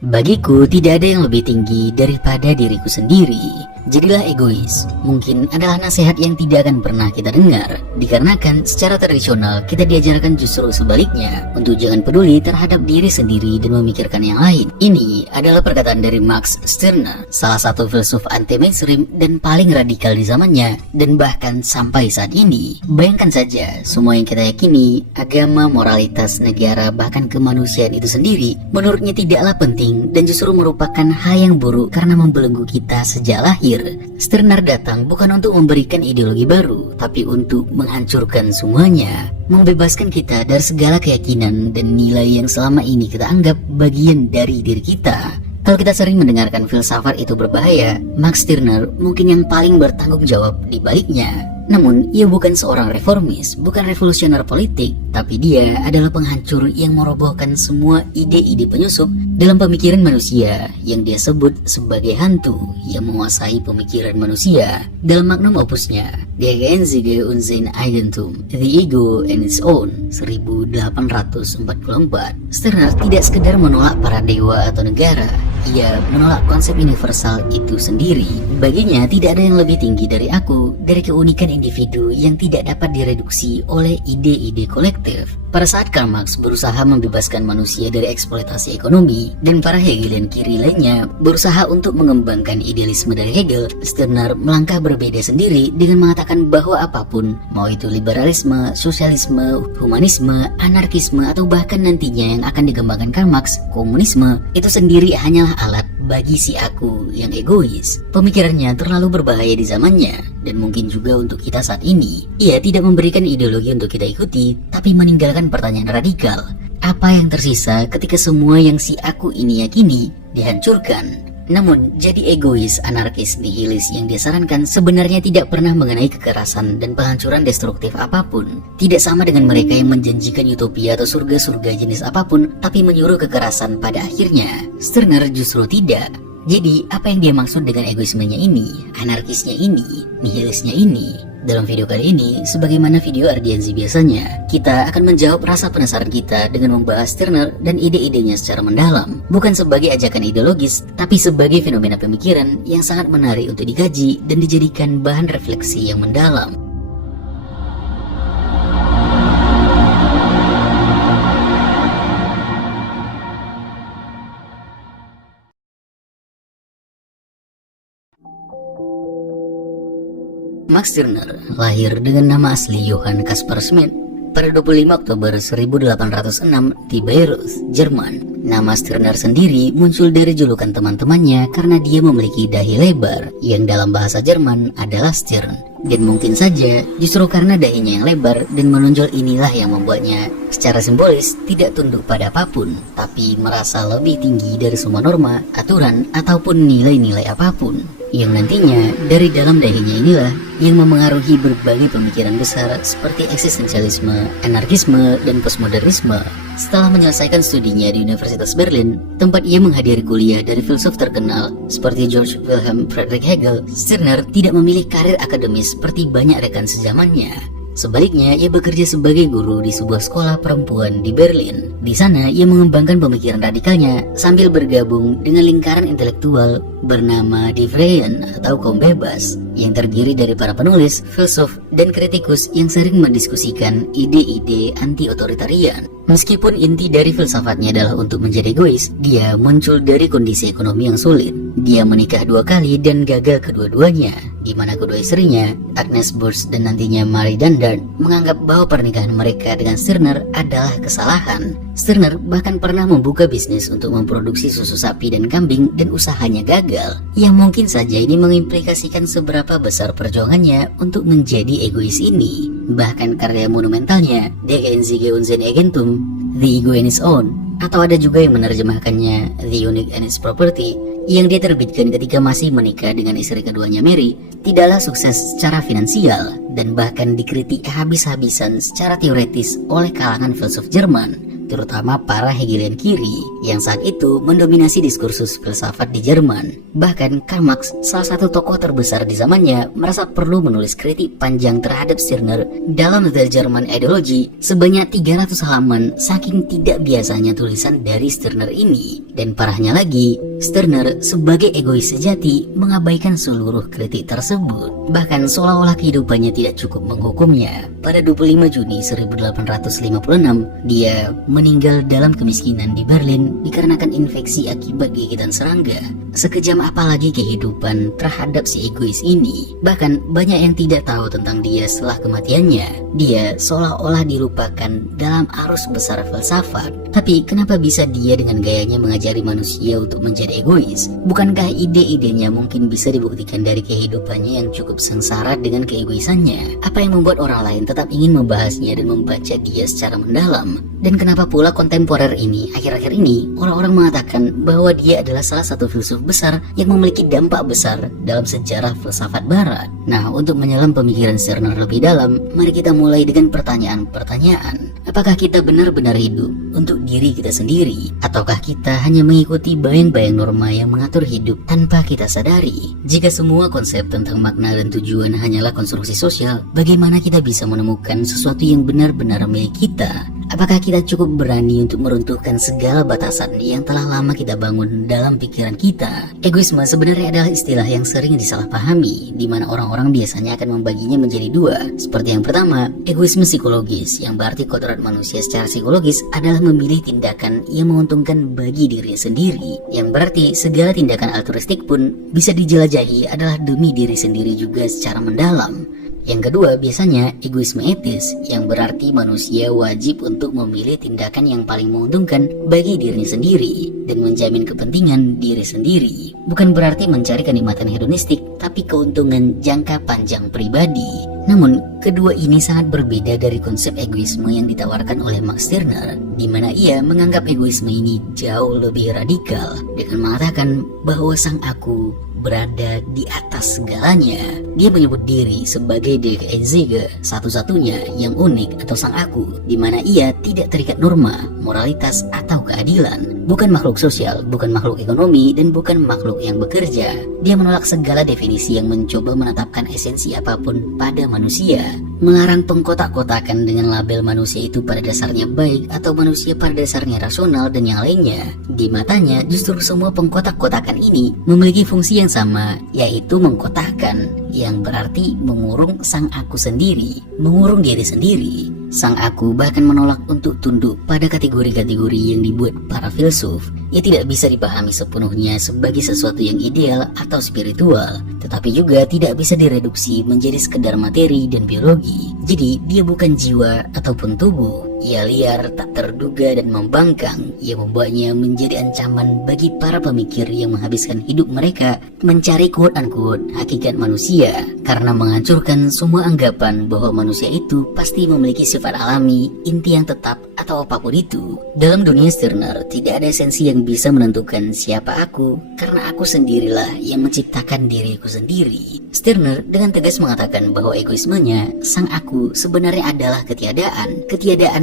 Bagiku tidak ada yang lebih tinggi daripada diriku sendiri. Jadilah egois, mungkin adalah nasihat yang tidak akan pernah kita dengar, dikarenakan secara tradisional kita diajarkan justru sebaliknya, untuk jangan peduli terhadap diri sendiri dan memikirkan yang lain. Ini adalah perkataan dari Max Stirner, salah satu filsuf anti-mainstream dan paling radikal di zamannya, dan bahkan sampai saat ini. Bayangkan saja, semua yang kita yakini, agama, moralitas, negara, bahkan kemanusiaan itu sendiri, menurutnya tidaklah penting dan justru merupakan hal yang buruk karena membelenggu kita sejak lahir. Stirner datang bukan untuk memberikan ideologi baru, tapi untuk menghancurkan semuanya, membebaskan kita dari segala keyakinan dan nilai yang selama ini kita anggap bagian dari diri kita. Kalau kita sering mendengarkan filsafat itu berbahaya, Max Stirner mungkin yang paling bertanggung jawab di baliknya. Namun, ia bukan seorang reformis, bukan revolusioner politik, tapi dia adalah penghancur yang merobohkan semua ide-ide penyusup dalam pemikiran manusia yang dia sebut sebagai hantu yang menguasai pemikiran manusia. Dalam magnum opusnya, Die Geistige und sein Eigentum, The Ego and Its Own, 1844, Stirner tidak sekedar menolak para dewa atau negara, ia menolak konsep universal itu sendiri. Baginya tidak ada yang lebih tinggi dari aku, dari keunikan individu yang tidak dapat direduksi oleh ide-ide kolektif. Pada saat Karl Marx berusaha membebaskan manusia dari eksploitasi ekonomi, dan para Hegelian kiri lainnya berusaha untuk mengembangkan idealisme dari Hegel, Stirner melangkah berbeda sendiri dengan mengatakan bahwa apapun, mau itu liberalisme, sosialisme, humanisme, anarkisme, atau bahkan nantinya yang akan dikembangkan Karl Marx, komunisme, itu sendiri hanyalah alat bagi si aku yang egois. Pemikirannya terlalu berbahaya di zamannya, dan mungkin juga untuk kita saat ini. Ia tidak memberikan ideologi untuk kita ikuti, tapi meninggalkan pertanyaan radikal. Apa yang tersisa ketika semua yang si aku ini yakini dihancurkan? Namun, jadi egois, anarkis, nihilis yang disarankan sebenarnya tidak pernah mengenai kekerasan dan penghancuran destruktif apapun. Tidak sama dengan mereka yang menjanjikan utopia atau surga-surga jenis apapun, tapi menyuruh kekerasan pada akhirnya. Stirner justru tidak. Jadi, apa yang dia maksud dengan egoismenya ini, anarkisnya ini, nihilisnya ini? Dalam video kali ini, sebagaimana video Ardianzi biasanya, kita akan menjawab rasa penasaran kita dengan membahas Stirner dan ide-idenya secara mendalam. Bukan sebagai ajakan ideologis, tapi sebagai fenomena pemikiran yang sangat menarik untuk dikaji dan dijadikan bahan refleksi yang mendalam. Max Stirner lahir dengan nama asli Johann Caspar Schmidt pada 25 Oktober 1806 di Bayreuth, Jerman. Nama Stirner sendiri muncul dari julukan teman-temannya karena dia memiliki dahi lebar yang dalam bahasa Jerman adalah Stirn. Dan mungkin saja justru karena dahinya yang lebar dan menonjol inilah yang membuatnya secara simbolis tidak tunduk pada apapun, tapi merasa lebih tinggi dari semua norma, aturan, ataupun nilai-nilai apapun. Yang nantinya dari dalam dahinya inilah yang memengaruhi berbagai pemikiran besar seperti eksistensialisme, anarkisme, dan postmodernisme. Setelah menyelesaikan studinya di Universitas Berlin, tempat ia menghadiri kuliah dari filsuf terkenal seperti George Wilhelm Friedrich Hegel, Stirner tidak memilih karir akademis seperti banyak rekan sezamannya. Sebaliknya, ia bekerja sebagai guru di sebuah sekolah perempuan di Berlin. Di sana, ia mengembangkan pemikiran radikalnya sambil bergabung dengan lingkaran intelektual bernama Die Freien atau kaum bebas, yang terdiri dari para penulis, filsuf, dan kritikus yang sering mendiskusikan ide-ide anti-otoritarian. Meskipun inti dari filsafatnya adalah untuk menjadi egois, dia muncul dari kondisi ekonomi yang sulit. Dia menikah 2 kali dan gagal kedua-duanya, di mana kedua istrinya, Agnes Burst dan nantinya Marie Dandart, menganggap bahwa pernikahan mereka dengan Stirner adalah kesalahan. Stirner bahkan pernah membuka bisnis untuk memproduksi susu sapi dan kambing dan usahanya gagal, yang mungkin saja ini mengimplikasikan seberapa besar perjuangannya untuk menjadi egois ini. Bahkan karya monumentalnya, Die Geistige und sein Eigentum, The Ego and Its Own, atau ada juga yang menerjemahkannya The Unique and Its Property, yang dia terbitkan ketika masih menikah dengan istri keduanya Mary, tidaklah sukses secara finansial dan bahkan dikritik habis-habisan secara teoretis oleh kalangan filsuf Jerman. terutama para Hegelian kiri yang saat itu mendominasi diskursus filsafat di Jerman. Bahkan Karl Marx, salah satu tokoh terbesar di zamannya, merasa perlu menulis kritik panjang terhadap Stirner dalam The German Ideology sebanyak 300 halaman, saking tidak biasanya tulisan dari Stirner ini. Dan parahnya lagi, Stirner sebagai egois sejati mengabaikan seluruh kritik tersebut, bahkan seolah-olah kehidupannya tidak cukup menghukumnya. Pada 25 Juni 1856, dia meninggal dalam kemiskinan di Berlin dikarenakan infeksi akibat gigitan serangga. Sekejam apalagi kehidupan terhadap si egois ini. Bahkan banyak yang tidak tahu tentang dia setelah kematiannya. Dia seolah-olah dilupakan dalam arus besar filsafat. Tapi kenapa bisa dia dengan gayanya mengajari manusia untuk menjadi egois? Bukankah ide-idenya mungkin bisa dibuktikan dari kehidupannya yang cukup sengsara dengan keegoisannya? Apa yang membuat orang lain tetap ingin membahasnya dan membaca dia secara mendalam? Dan kenapa pula kontemporer ini, akhir-akhir ini, orang-orang mengatakan bahwa dia adalah salah satu filsuf besar yang memiliki dampak besar dalam sejarah filsafat barat? Nah, untuk menyelam pemikiran Stirner lebih dalam, mari kita mulai dengan pertanyaan-pertanyaan. Apakah kita benar-benar hidup untuk diri kita sendiri? Ataukah kita hanya mengikuti bayang-bayang norma yang mengatur hidup tanpa kita sadari? Jika semua konsep tentang makna dan tujuan hanyalah konstruksi sosial, bagaimana kita bisa menemukan sesuatu yang benar-benar milik kita? Apakah kita cukup berani untuk meruntuhkan segala batasan yang telah lama kita bangun dalam pikiran kita? Egoisme sebenarnya adalah istilah yang sering disalahpahami, di mana orang-orang biasanya akan membaginya menjadi dua. Seperti yang pertama, egoisme psikologis, yang berarti kodrat manusia secara psikologis adalah memilih tindakan yang menguntungkan bagi diri sendiri, yang berarti segala tindakan altruistik pun bisa dijelajahi adalah demi diri sendiri juga secara mendalam. Yang kedua, biasanya egoisme etis, yang berarti manusia wajib untuk memilih tindakan yang paling menguntungkan bagi dirinya sendiri dan menjamin kepentingan diri sendiri. Bukan berarti mencari kenikmatan hedonistik, tapi keuntungan jangka panjang pribadi. Namun, kedua ini sangat berbeda dari konsep egoisme yang ditawarkan oleh Max Stirner, di mana ia menganggap egoisme ini jauh lebih radikal dengan mengatakan bahwa sang aku berada di atas segalanya. Dia menyebut diri sebagai Der Einzige, satu-satunya yang unik atau sang aku, di mana ia tidak terikat norma, moralitas atau keadilan. Bukan makhluk sosial, bukan makhluk ekonomi, dan bukan makhluk yang bekerja. Dia menolak segala definisi yang mencoba menetapkan esensi apapun pada manusia, melarang pengkotak-kotakan dengan label manusia itu pada dasarnya baik atau manusia pada dasarnya rasional dan yang lainnya. Di matanya, justru semua pengkotak-kotakan ini memiliki fungsi yang sama, yaitu mengkotakkan, yang berarti mengurung sang aku sendiri, mengurung diri sendiri. Sang aku bahkan menolak untuk tunduk pada kategori-kategori yang dibuat para filsuf. Ia tidak bisa dipahami sepenuhnya sebagai sesuatu yang ideal atau spiritual, tetapi juga tidak bisa direduksi menjadi sekedar materi dan biologi. Jadi dia bukan jiwa ataupun tubuh. Ia liar, tak terduga dan membangkang, yang membuatnya menjadi ancaman bagi para pemikir yang menghabiskan hidup mereka mencari quote-unquote hakikat manusia, karena menghancurkan semua anggapan bahwa manusia itu pasti memiliki sifat alami, inti yang tetap, atau apapun itu. Dalam dunia Stirner, tidak ada esensi yang bisa menentukan siapa aku, karena aku sendirilah yang menciptakan diriku sendiri. Stirner dengan tegas mengatakan bahwa egoismenya, sang aku, sebenarnya adalah ketiadaan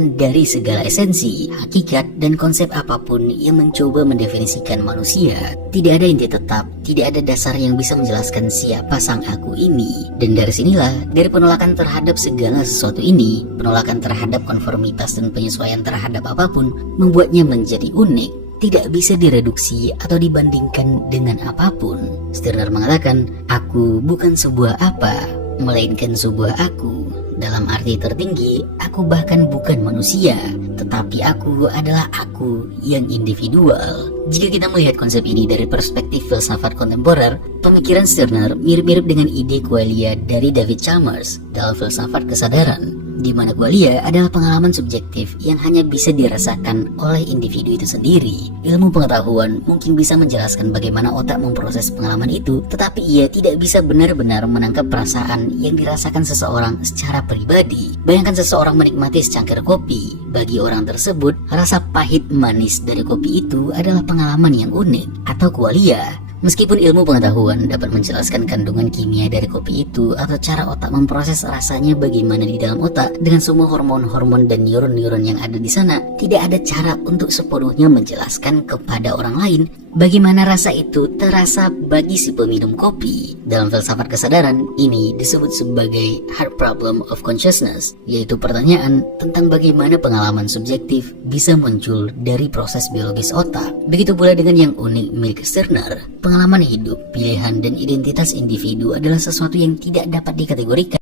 dari segala esensi, hakikat, dan konsep apapun yang mencoba mendefinisikan manusia. Tidak ada inti tetap, tidak ada dasar yang bisa menjelaskan siapa sang aku ini. Dan dari sinilah, dari penolakan terhadap segala sesuatu ini, penolakan terhadap konformitas dan penyesuaian terhadap apapun, membuatnya menjadi unik, tidak bisa direduksi atau dibandingkan dengan apapun. Stirner mengatakan, aku bukan sebuah apa, melainkan sebuah aku. Dalam arti tertinggi, aku bahkan bukan manusia, tetapi aku adalah aku yang individual. Jika kita melihat konsep ini dari perspektif filsafat kontemporer, pemikiran Stirner mirip-mirip dengan ide qualia dari David Chalmers dalam filsafat kesadaran, di mana qualia adalah pengalaman subjektif yang hanya bisa dirasakan oleh individu itu sendiri. Ilmu pengetahuan mungkin bisa menjelaskan bagaimana otak memproses pengalaman itu, tetapi ia tidak bisa benar-benar menangkap perasaan yang dirasakan seseorang secara pribadi. Bayangkan seseorang menikmati secangkir kopi. Bagi orang tersebut, rasa pahit manis dari kopi itu adalah pengalaman yang unik atau qualia. Meskipun ilmu pengetahuan dapat menjelaskan kandungan kimia dari kopi itu atau cara otak memproses rasanya bagaimana di dalam otak dengan semua hormon-hormon dan neuron-neuron yang ada di sana, tidak ada cara untuk sepenuhnya menjelaskan kepada orang lain bagaimana rasa itu terasa bagi si peminum kopi. Dalam filsafat kesadaran, ini disebut sebagai hard problem of consciousness, yaitu pertanyaan tentang bagaimana pengalaman subjektif bisa muncul dari proses biologis otak. Begitu pula dengan yang unik milik Stirner. Pengalaman hidup, pilihan, dan identitas individu adalah sesuatu yang tidak dapat dikategorikan